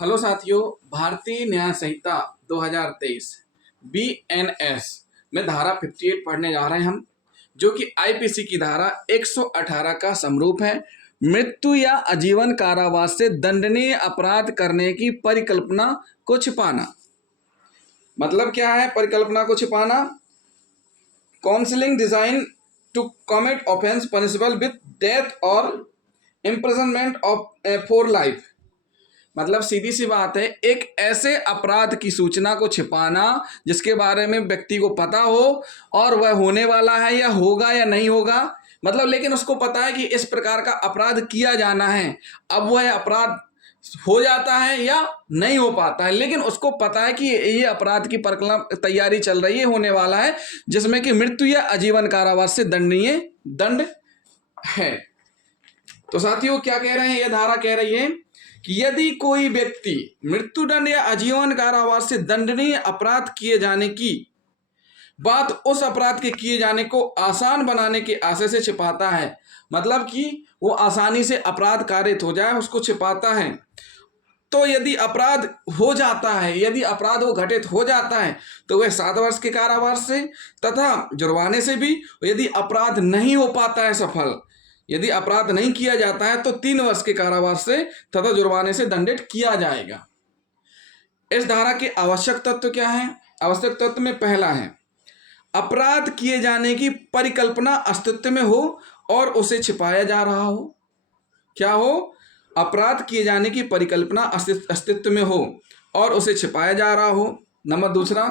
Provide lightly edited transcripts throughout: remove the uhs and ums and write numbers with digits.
Hello साथियों, भारतीय न्याय संहिता 2023 BNS में धारा 58 पढ़ने जा रहे हैं हम, जो कि आईपीसी की धारा 118 का समरूप है। मृत्यु या आजीवन कारावास से दंडनीय अपराध करने की परिकल्पना को छिपाना। मतलब क्या है परिकल्पना को छिपाना? Counselling design to commit offence punishable with death और इम्प्रिजनमेंट ऑफ फॉर लाइफ। मतलब सीधी सी बात है, एक ऐसे अपराध की सूचना को छिपाना जिसके बारे में व्यक्ति को पता हो और वह होने वाला है या होगा या नहीं होगा। मतलब लेकिन उसको पता है कि इस प्रकार का अपराध किया जाना है। अब वह अपराध हो जाता है या नहीं हो पाता है, लेकिन उसको पता है कि ये अपराध की तैयारी चल रही है, होने वाला है, जिसमें कि मृत्यु या आजीवन कारावास से दंडनीय दंड है। तो साथियों क्या कह रहे हैं, यह धारा कह रही है कि यदि कोई व्यक्ति मृत्युदंड या आजीवन कारावास से दंडनीय अपराध किए जाने की बात उस अपराध के किए जाने को आसान बनाने के आशय से छिपाता है, मतलब कि वो आसानी से अपराध कारित हो जाए, उसको छिपाता है। तो यदि अपराध हो जाता है, यदि अपराध वो घटित हो जाता है तो वह 7 वर्ष के कारावास से तथा जुर्माने से भी, यदि अपराध नहीं हो पाता है सफल, यदि अपराध नहीं किया जाता है तो 3 वर्ष के कारावास से तथा जुर्माने से दंडित किया जाएगा। इस धारा के आवश्यक तत्व क्या है? आवश्यक तत्व में पहला है, अपराध किए जाने की परिकल्पना अस्तित्व में हो और उसे छिपाया जा रहा हो। क्या हो? अपराध किए जाने की परिकल्पना अस्तित्व में हो और उसे छिपाया जा रहा हो। नंबर दूसरा,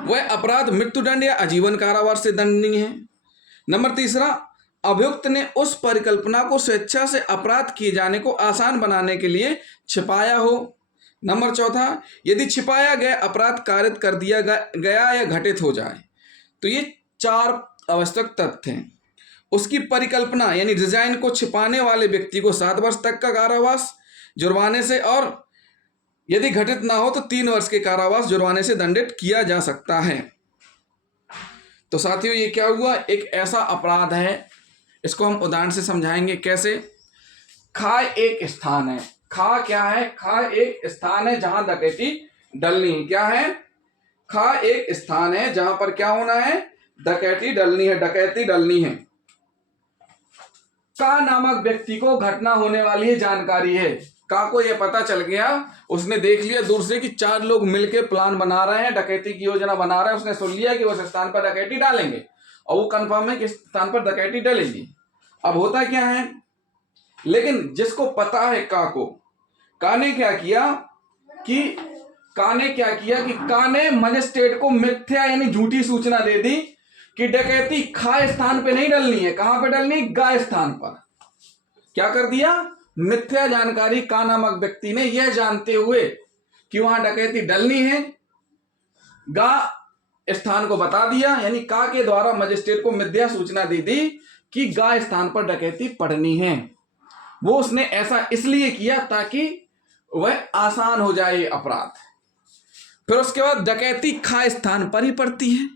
वह अपराध मृत्युदंड या आजीवन कारावास से दंडनीय है। नंबर तीसरा, अभियुक्त ने उस परिकल्पना को स्वेच्छा से अपराध किए जाने को आसान बनाने के लिए छिपाया हो। नंबर चौथा, यदि छिपाया गया अपराध कारित कर दिया गया या घटित हो जाए। तो ये 4 आवश्यक तथ्य हैं। उसकी परिकल्पना यानी डिजाइन को छिपाने वाले व्यक्ति को 7 वर्ष तक का कारावास जुर्माने से, और यदि घटित ना हो तो 3 वर्ष के कारावास जुर्माने से दंडित किया जा सकता है। तो साथियों ये क्या हुआ, एक ऐसा अपराध है, इसको हम उदाहरण से समझाएंगे। कैसे? खा एक स्थान है। खा क्या है? खा एक स्थान है जहां डकैती डलनी है। क्या है? खा एक स्थान है जहां पर क्या होना है? डकैती डलनी है, डकैती डलनी है। का नामक व्यक्ति को घटना होने वाली है जानकारी है। का को यह पता चल गया, उसने देख लिया दूर से कि 4 लोग मिलकर प्लान बना रहे हैं, डकैती की योजना बना रहे हैं। उसने सुन लिया कि उस स्थान पर डकैती डालेंगे और वो कंफर्म है कि स्थान पर डकैती डलेगी। अब होता क्या है, लेकिन जिसको पता है का ने क्या किया कि का ने मजिस्ट्रेट को मिथ्या यानी झूठी सूचना दे दी कि डकैती खा स्थान पे नहीं डलनी है। कहां पे डलनी? गा स्थान पर। क्या कर दिया? मिथ्या जानकारी का नामक व्यक्ति ने यह जानते हुए कि वहां डकैती डलनी है, गा स्थान को बता दिया, यानी का के द्वारा मजिस्ट्रेट को मिथ्या सूचना दे दी कि गा स्थान पर डकैती पड़नी है। वो उसने ऐसा इसलिए किया ताकि वह आसान हो जाए अपराध। फिर उसके बाद डकैती खा स्थान पर ही पड़ती है।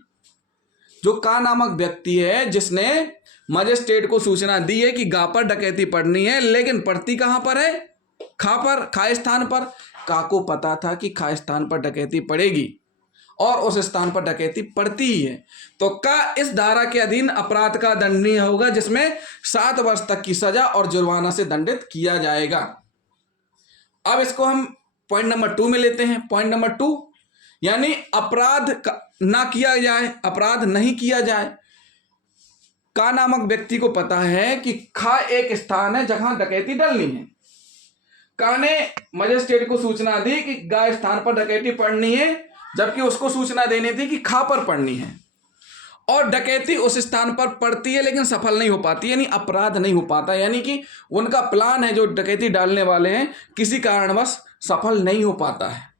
जो का नामक व्यक्ति है जिसने मजिस्ट्रेट को सूचना दी है कि गा पर डकैती पड़नी है, लेकिन पड़ती कहां पर है? खा पर, खा स्थान पर। का को पता था कि खा स्थान पर डकैती पड़ेगी और उस स्थान पर डकैती पड़ती ही है, तो का इस धारा के अधीन अपराध का दंडनीय होगा, जिसमें 7 वर्ष तक की सजा और जुर्माना से दंडित किया जाएगा। अब इसको हम पॉइंट नंबर 2 में लेते हैं। पॉइंट नंबर 2 यानी अपराध ना किया जाए, अपराध नहीं किया जाए। का नामक व्यक्ति को पता है कि खा एक स्थान है जहां डकैती डलनी है। का ने मजिस्ट्रेट को सूचना दी कि गा स्थान पर डकैती पड़नी है, जबकि उसको सूचना देनी थी कि खा पर पड़नी है, और डकैती उस स्थान पर पड़ती है लेकिन सफल नहीं हो पाती, यानी अपराध नहीं हो पाता, यानी कि उनका प्लान है जो डकैती डालने वाले हैं किसी कारणवश सफल नहीं हो पाता है।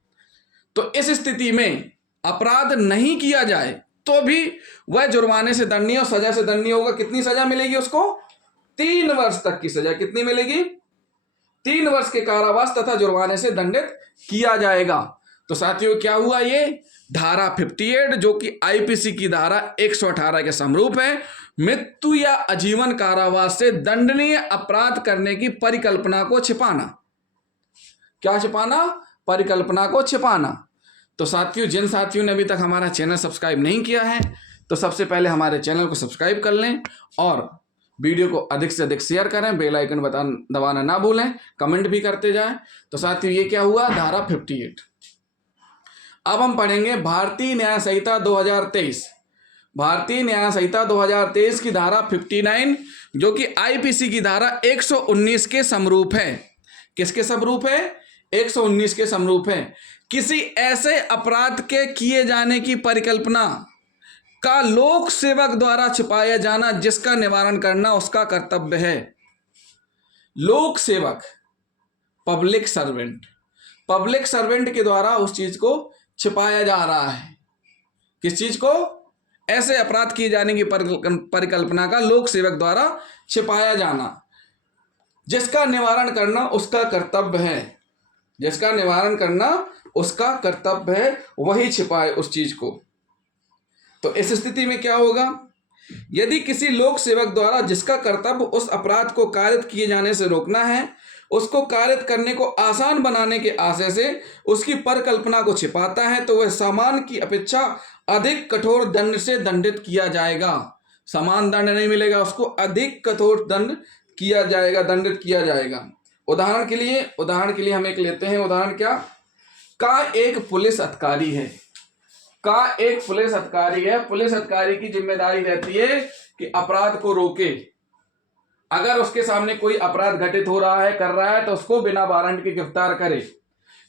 तो इस स्थिति में अपराध नहीं किया जाए तो भी वह जुर्माने से दंडनीय और सजा से दंडनीय होगा। कितनी सजा मिलेगी उसको? 3 वर्ष तक की सजा। कितनी मिलेगी? 3 वर्ष के कारावास तथा जुर्माने से दंडित किया जाएगा। तो साथियों क्या हुआ, ये धारा 58 जो कि आईपीसी की धारा 118 के समरूप है, मृत्यु या आजीवन कारावास से दंडनीय अपराध करने की परिकल्पना को छिपाना। क्या छिपाना? परिकल्पना को छिपाना। तो साथियों, जिन साथियों ने अभी तक हमारा चैनल सब्सक्राइब नहीं किया है तो सबसे पहले हमारे चैनल को सब्सक्राइब कर लें और वीडियो को अधिक से अधिक शेयर करें, बेल आइकन दबाना ना भूलें, कमेंट भी करते जाएं। तो साथियों, ये क्या हुआ? धारा 58। अब हम पढ़ेंगे भारतीय न्याय संहिता 2023। भारतीय न्याय संहिता 2023 की धारा 59, जो कि आईपीसी की धारा 119 के समरूप है। किसके समरूप है? 119 के समरूप है। किसी ऐसे अपराध के किए जाने की परिकल्पना का लोक सेवक द्वारा छिपाया जाना जिसका निवारण करना उसका कर्तव्य है। लोक सेवक, पब्लिक सर्वेंट, पब्लिक सर्वेंट के द्वारा उस चीज को छिपाया जा रहा है। किस चीज को? ऐसे अपराध किए जाने की परिकल्पना का लोक सेवक द्वारा छिपाया जाना जिसका निवारण करना उसका कर्तव्य है। जिसका निवारण करना उसका कर्तव्य है, वही छिपाए उस चीज को। तो इस स्थिति में क्या होगा? यदि किसी लोक सेवक द्वारा जिसका कर्तव्य उस अपराध को कारित किए जाने से रोकना है, उसको कारित करने को आसान बनाने के आशय से उसकी परिकल्पना को छिपाता है, तो वह सामान्य की अपेक्षा अधिक कठोर दंड से दंडित किया जाएगा। समान दंड नहीं मिलेगा उसको, अधिक कठोर दंड किया जाएगा, दंडित किया जाएगा। उदाहरण के लिए हम एक लेते हैं। उदाहरण क्या? का एक पुलिस अधिकारी है। का एक पुलिस अधिकारी है। पुलिस अधिकारी की जिम्मेदारी रहती है कि अपराध को रोके। अगर उसके सामने कोई अपराध घटित हो रहा है, कर रहा है, तो उसको बिना वारंट के गिरफ्तार करे।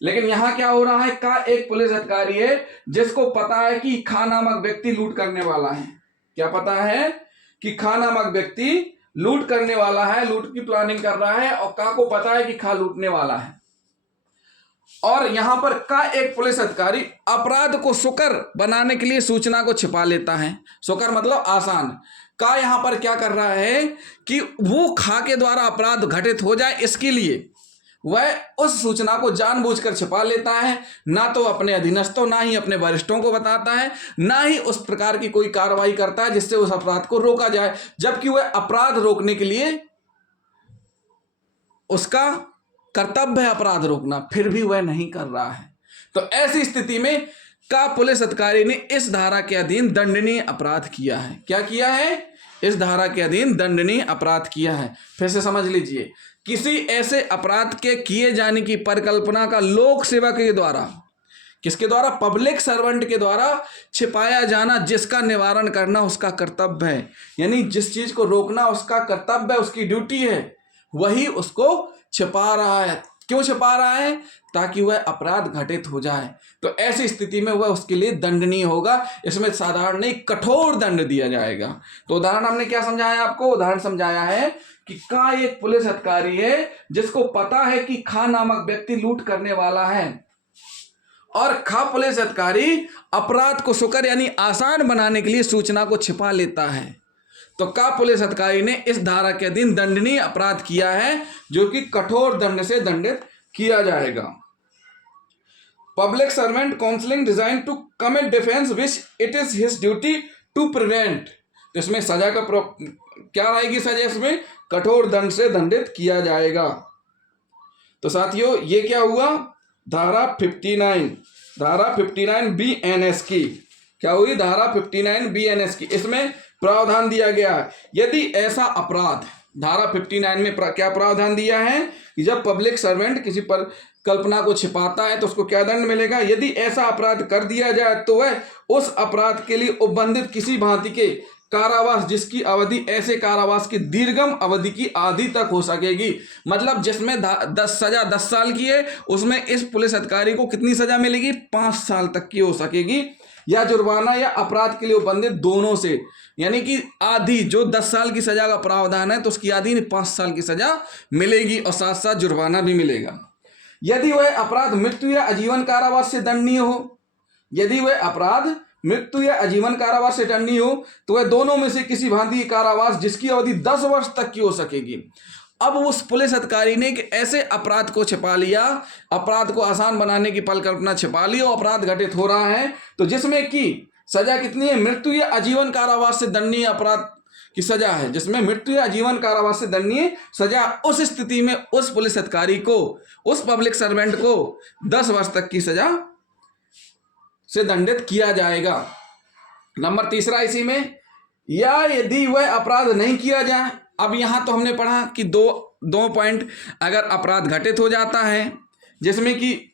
लेकिन यहां क्या हो रहा है? का एक पुलिस अधिकारी है जिसको पता है कि खा नामक व्यक्ति लूट करने वाला है। क्या पता है? कि खा नामक व्यक्ति लूट करने वाला है, लूट की प्लानिंग कर रहा है, और का को पता है कि खा लूटने वाला है। और यहां पर का एक पुलिस अधिकारी अपराध को सुकर बनाने के लिए सूचना को छिपा लेता है। सुकर मतलब आसान। का यहां पर क्या कर रहा है कि वो खा के द्वारा अपराध घटित हो जाए, इसके लिए वह उस सूचना को जानबूझकर छिपा लेता है। ना तो अपने अधीनस्थों, ना ही अपने वरिष्ठों को बताता है, ना ही उस प्रकार की कोई कार्रवाई करता है जिससे उस अपराध को रोका जाए, जबकि वह अपराध रोकने के लिए उसका कर्तव्य है अपराध रोकना, फिर भी वह नहीं कर रहा है। तो ऐसी स्थिति में का पुलिस अधिकारी ने इस धारा के अधीन दंडनीय अपराध किया है। क्या किया है? इस धारा के अधीन दंडनीय अपराध किया है। फिर से समझ लीजिए, किसी ऐसे अपराध के किए जाने की परिकल्पना का लोक सेवक के द्वारा, किसके द्वारा? पब्लिक सर्वेंट के द्वारा छिपाया जाना जिसका निवारण करना उसका कर्तव्य है। यानी जिस चीज को रोकना उसका कर्तव्य है, उसकी ड्यूटी है, वही उसको छिपा रहा है। क्यों छिपा रहा है? ताकि वह अपराध घटित हो जाए। तो ऐसी स्थिति में वह उसके लिए दंडनीय होगा। इसमें साधारण नहीं, कठोर दंड दिया जाएगा। तो उदाहरण हमने क्या समझाया आपको? उदाहरण समझाया है कि का एक पुलिस अधिकारी है जिसको पता है कि खा नामक व्यक्ति लूट करने वाला है, और खा पुलिस अधिकारी अपराध को सुकर यानी आसान बनाने के लिए सूचना को छिपा लेता है। तो का पुलिस अधिकारी ने इस धारा के अधीन दंडनीय अपराध किया है, जो कि कठोर दंड से दंडित किया जाएगा। Public servant counselling design to commit defence which it is his duty to prevent. तो इसमें सजा का क्या रहेगी? सजा इसमें कठोर दंड से दंडित किया जाएगा। तो साथियों, ये क्या हुआ? धारा 59, धारा 59 BNS की क्या हुई? धारा 59 BNS की। इसमें प्रावधान दिया गया है, यदि ऐसा अपराध, धारा 59 में क्या प्रावधान दिया है कि जब पब्लिक सर्वेंट किसी पर कल्पना को छिपाता है तो उसको क्या दंड मिलेगा? यदि ऐसा अपराध कर दिया जाए तो वह उस अपराध के लिए उपबंधित किसी भांति के कारावास, जिसकी अवधि ऐसे कारावास की दीर्घम अवधि की आधी तक हो सकेगी। मतलब जिसमें 10 साल की है, उसमें इस पुलिस अधिकारी को कितनी सजा मिलेगी? 5 साल तक की हो सकेगी, या जुर्माना या अपराध के लिए उपबंधित दोनों से। यानी कि आधी, जो 10 साल की सजा का प्रावधान है तो उसकी आधी 5 साल की सजा मिलेगी, और साथ साथ जुर्माना भी मिलेगा। यदि वह अपराध मृत्यु या आजीवन कारावास से दंडनीय हो, यदि वह अपराध मृत्यु या आजीवन कारावास से दंडनीय हो, तो वह दोनों में से किसी भांति की कारावास जिसकी अवधि 10 वर्ष तक की हो सकेगी। अब उस पुलिस अधिकारी ने कि ऐसे अपराध को छिपा लिया, अपराध को आसान बनाने की परिकल्पना छिपा ली, और अपराध घटित हो रहा है, तो जिसमें कि सजा कितनी है? मृत्यु या आजीवन कारावास से दंडनीय अपराध की सजा है जिसमें मृत्यु या जीवन कारावास से दंडनीय सजा, उस स्थिति में उस पुलिस अधिकारी को, उस पब्लिक सर्वेंट को 10 वर्ष तक की सजा से दंडित किया जाएगा। नंबर तीसरा इसी में, या यदि वह अपराध नहीं किया जाए। अब यहां तो हमने पढ़ा कि दो पॉइंट, अगर अपराध घटित हो जाता है जिसमें कि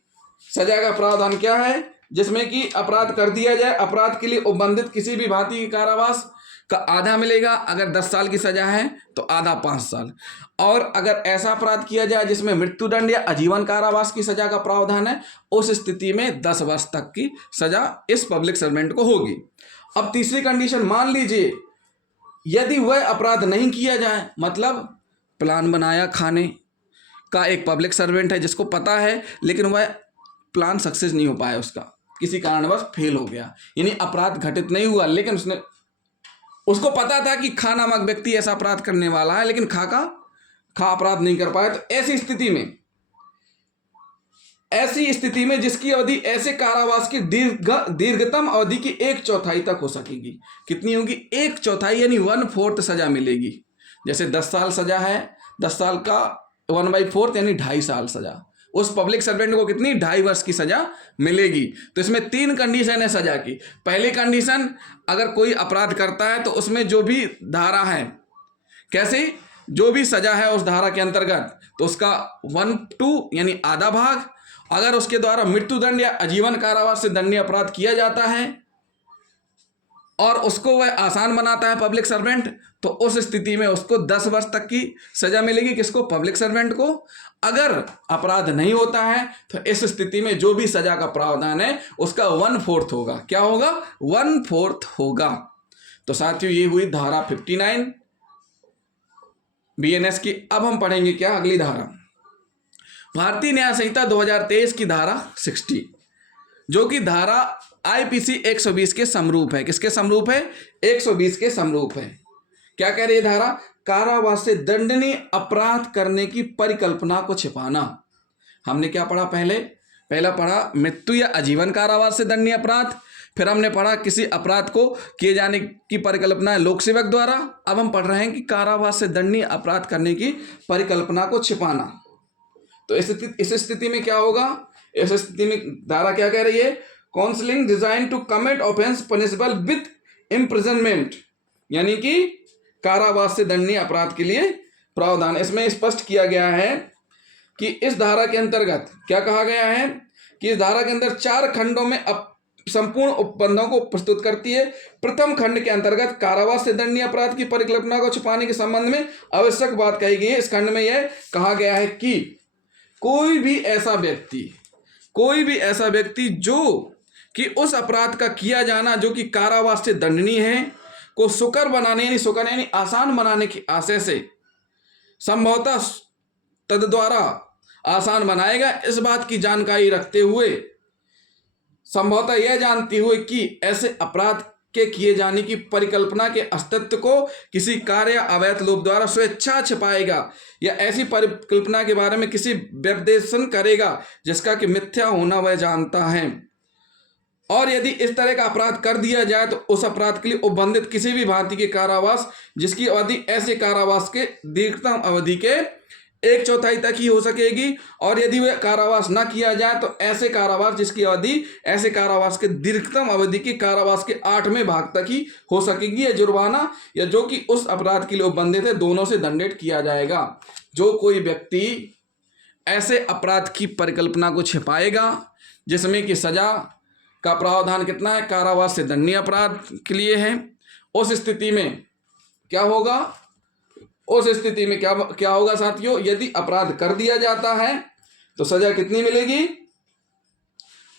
सजा का प्रावधान क्या है, जिसमें कि अपराध कर दिया जाए, अपराध के लिए उपबंधित किसी भी भांति के कारावास का आधा मिलेगा। अगर 10 साल की सजा है तो आधा 5 साल। और अगर ऐसा अपराध किया जाए जिसमें मृत्युदंड या आजीवन कारावास की सजा का प्रावधान है, उस स्थिति में 10 वर्ष तक की सजा इस पब्लिक सर्वेंट को होगी। अब तीसरी कंडीशन, मान लीजिए यदि वह अपराध नहीं किया जाए, मतलब प्लान बनाया खाने का, एक पब्लिक सर्वेंट है जिसको पता है लेकिन वह प्लान सक्सेस नहीं हो पाया, उसका किसी कारणवश फेल हो गया, यानी अपराध घटित नहीं हुआ, लेकिन उसको पता था कि खा नामक व्यक्ति ऐसा अपराध करने वाला है, लेकिन खा अपराध नहीं कर पाया। तो ऐसी स्थिति में जिसकी अवधि ऐसे कारावास की दीर्घतम अवधि की 1/4 तक हो सकेगी। कितनी होगी? 1/4 यानी 1/4 सजा मिलेगी। जैसे 10 साल सजा है, 10 साल का 1/4 यानी 2.5 साल सजा। उस पब्लिक सर्वेंट को कितनी? 2.5 वर्ष की सजा मिलेगी। तो इसमें 3 कंडीशन है सजा की। पहली कंडीशन, अगर कोई अपराध करता है तो उसमें जो भी धारा है, कैसे, जो भी सजा है उस धारा के अंतर्गत, तो उसका 1/2 यानी आधा भाग। अगर उसके द्वारा मृत्युदंड या आजीवन कारावास से दंडनीय अपराध किया जाता है और उसको वह आसान बनाता है पब्लिक सर्वेंट, तो उस स्थिति में उसको 10 वर्ष तक की सजा मिलेगी। किसको? पब्लिक सर्वेंट को। अगर अपराध नहीं होता है तो इस स्थिति में जो भी सजा का प्रावधान है उसका 1/4 होगा। क्या होगा? 1/4 होगा। तो साथियों, ये हुई धारा 59 BNS की। अब हम पढ़ेंगे क्या? अगली धारा, भारतीय न्याय संहिता 2023 की धारा 60, जो कि धारा IPC 120 के समरूप है। किसके समरूप है? 120 के समरूप है। क्या कह रही है धारा? कारावास से दंडनीय अपराध करने की परिकल्पना को छिपाना। हमने क्या पढ़ा? पहला पढ़ा मृत्यु या आजीवन कारावास से दंडनीय अपराध। फिर हमने पढ़ा किसी अपराध को किए जाने की परिकल्पना है लोक सेवक द्वारा। अब हम पढ़ रहे हैं कि कारावास से दंडनीय अपराध करने की परिकल्पना को छिपाना। तो इस स्थिति में क्या होगा? इस स्थिति में धारा क्या कह रही है? Counselling design to commit offence punishable with imprisonment, यानी कि कारावास से दंडनीय अपराध के लिए प्रावधान। इसमें स्पष्ट किया गया है कि इस धारा के अंतर्गत क्या कहा गया है कि इस धारा के अंदर 4 खंडों में संपूर्ण उपबंधों को प्रस्तुत करती है। प्रथम खंड के अंतर्गत कारावास से दंडनीय अपराध की परिकल्पना को छिपाने के संबंध में आवश्यक बात कही गई है। इस खंड में यह कहा गया है कि कोई भी ऐसा व्यक्ति जो कि उस अपराध का किया जाना जो कि कारावास से दंडनीय है को सुकर बनाने यानी आसान बनाने की आशय से संभवतः तद द्वारा आसान बनाएगा, इस बात की जानकारी रखते हुए, संभवतः यह जानते हुए कि ऐसे अपराध के किए जाने की परिकल्पना के अस्तित्व को किसी कार्य या अवैध लोभ द्वारा स्वेच्छा छिपाएगा या ऐसी परिकल्पना के बारे में किसी व्यपदेशन करेगा जिसका कि मिथ्या होना वह जानता है। और यदि इस तरह का अपराध कर दिया जाए तो उस अपराध के लिए उपबंधित किसी भी भांति के कारावास जिसकी अवधि ऐसे कारावास के दीर्घतम अवधि के 1/4 तक ही हो सकेगी। और यदि वह कारावास न किया जाए तो ऐसे कारावास जिसकी अवधि ऐसे कारावास के दीर्घतम अवधि के कारावास के 8वें भाग तक ही हो सकेगी, या जुर्माना या जो कि उस अपराध के लिए उपबंधित है दोनों से दंडित किया जाएगा। जो कोई व्यक्ति ऐसे अपराध की परिकल्पना को छिपाएगा जिसमें कि सजा का प्रावधान कितना है? कारावास से दंडनीय अपराध के लिए है, उस स्थिति में क्या होगा? उस स्थिति में क्या होगा साथियों? यदि अपराध कर दिया जाता है तो सजा कितनी मिलेगी?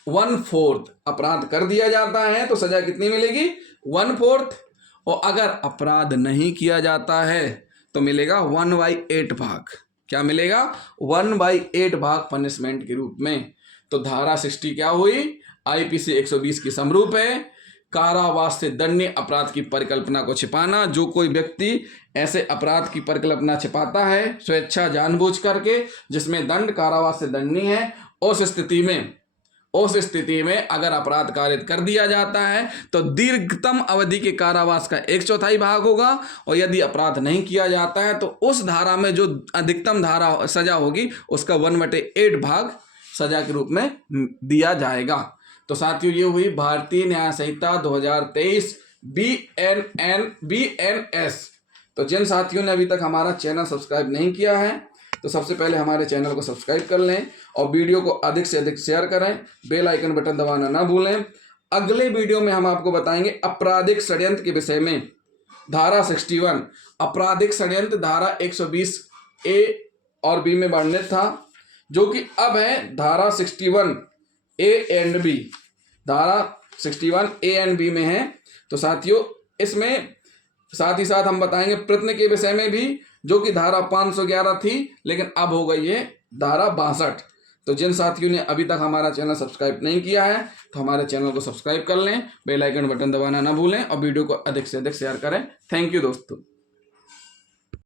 1/4। अपराध कर दिया जाता है तो सजा कितनी मिलेगी? 1/4। और अगर अपराध नहीं किया जाता है तो मिलेगा 1/8 भाग। क्या मिलेगा? 1/8 भाग पनिशमेंट के रूप में। तो धारा 60 क्या हुई? IPC 120 की समरूप है। कारावास से दंडनीय अपराध की परिकल्पना को छिपाना। जो कोई व्यक्ति ऐसे अपराध की परिकल्पना छिपाता है स्वेच्छा जानबूझ करके जिसमें दंड कारावास से दंडनीय है, उस स्थिति में उस स्थिति में अगर अपराध कारित कर दिया जाता है तो दीर्घतम अवधि के कारावास का 1/4 भाग होगा, और यदि अपराध नहीं किया जाता है तो उस धारा में जो अधिकतम धारा सजा होगी उसका 1/8 भाग सजा के रूप में दिया जाएगा। तो साथियों, ये हुई भारतीय न्याय संहिता 2023 BNS। तो जिन साथियों ने अभी तक हमारा चैनल सब्सक्राइब नहीं किया है तो सबसे पहले हमारे चैनल को सब्सक्राइब कर लें और वीडियो को अधिक से अधिक शेयर करें, बेल आइकन बटन दबाना ना भूलें। अगले वीडियो में हम आपको बताएंगे आपराधिक षड्यंत्र के विषय में। धारा 61 आपराधिक षड्यंत्र धारा 120A और B में वर्णित था, जो कि अब है धारा 61A एंड B। धारा 61A एंड B में है। तो साथियों, इसमें साथ ही साथ हम बताएंगे प्रत्न के विषय में भी, जो कि धारा 511 थी लेकिन अब हो गई है धारा 62। तो जिन साथियों ने अभी तक हमारा चैनल सब्सक्राइब नहीं किया है तो हमारे चैनल को सब्सक्राइब कर लें, बेल आइकन बटन दबाना ना भूलें और वीडियो को अधिक से अधिक शेयर करें। थैंक यू दोस्तों।